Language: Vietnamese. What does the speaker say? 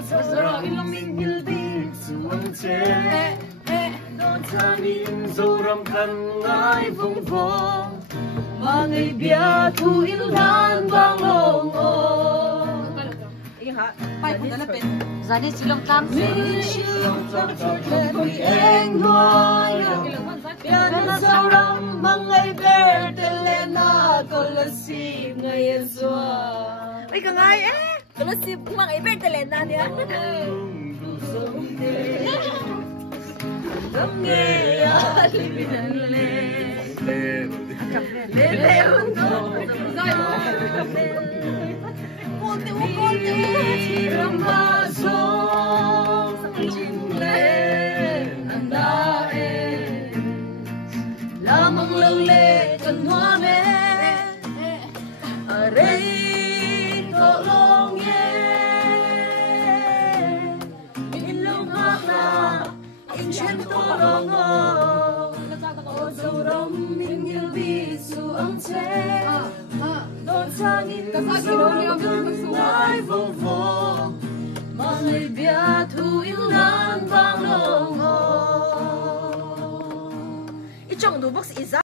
Masarap ilang minggilbig suwang che Don tanin zoram kan ngai vong vong Mangai bia thu ilhan bang long o Zani silong tam Min silong tam tam Koi eng noya Piana zoram mangai ber telena Kolasip ngay zwa Uy kangay Kalau si Mang Iber telena niya. Damnge ya libinan le. Le untuk. Konti ramaso jingle andae. Lamang le kanwame. Aray tolong ye. Ilong haka inchen tolong o. Ozorom minggil bisu ang che. Don tangin kasagin ngai vong vong. Mangai biatu